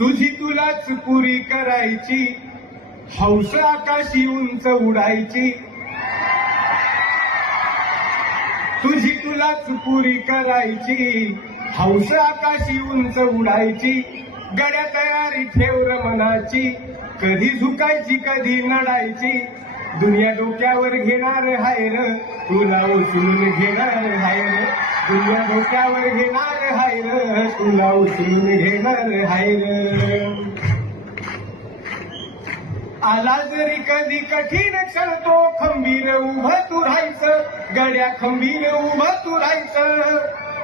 तुझी तुलाच पुरी करायची, हौस आकाशी उंच उडायची. तुझी तुलाच पुरी करायची, हौस आकाशी उंच उडायची. गड्या तयारी ठेव र मनाची, कधी झुकायची कधी नडायची. दुनिया डोक्यावर घेणार हाय र, तुला उचलून घेणार हाय र. दुनिया डोक्यावर घेणार हाय र, तुला उचलून घेणार हाय र. आला जरी कधी कठीण क्षण तो खंबीर उभं तू राहायचं. गड्या खंबीर उभं तू राहायचं.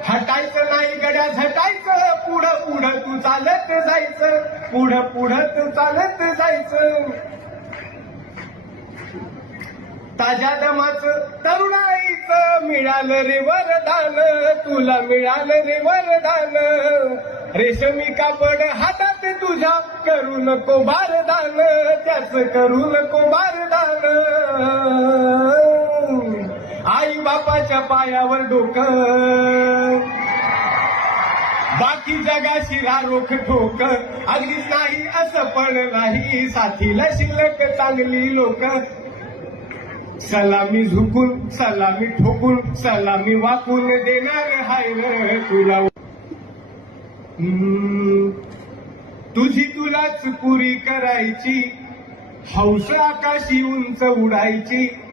हटायचं नाही गड्या झटायचं. पुढं पुढं तू चालत जायचं. पुढं पुढं तू चालत जायचं. ताज्या दमाचं तरुणाईचं मिळालं रे वरदान. तुला मिळालं रे वरदान. रेशमी कापड हातात तुझ्या करू नको बारदान. त्याच करू नको बारदान. आई बापाच्या पायावर डोकं, बाकी जगाशी रोख ठोक. अगदीच नाही असं पण नाही, साथीला शिल्लक चांगली लोक. सलामी झुकून सलामी ठोकून सलामी वाकून देणार हाय र तुला. तुझी तुलाच पुरी करायची, हौस आकाशी उंच उडायची.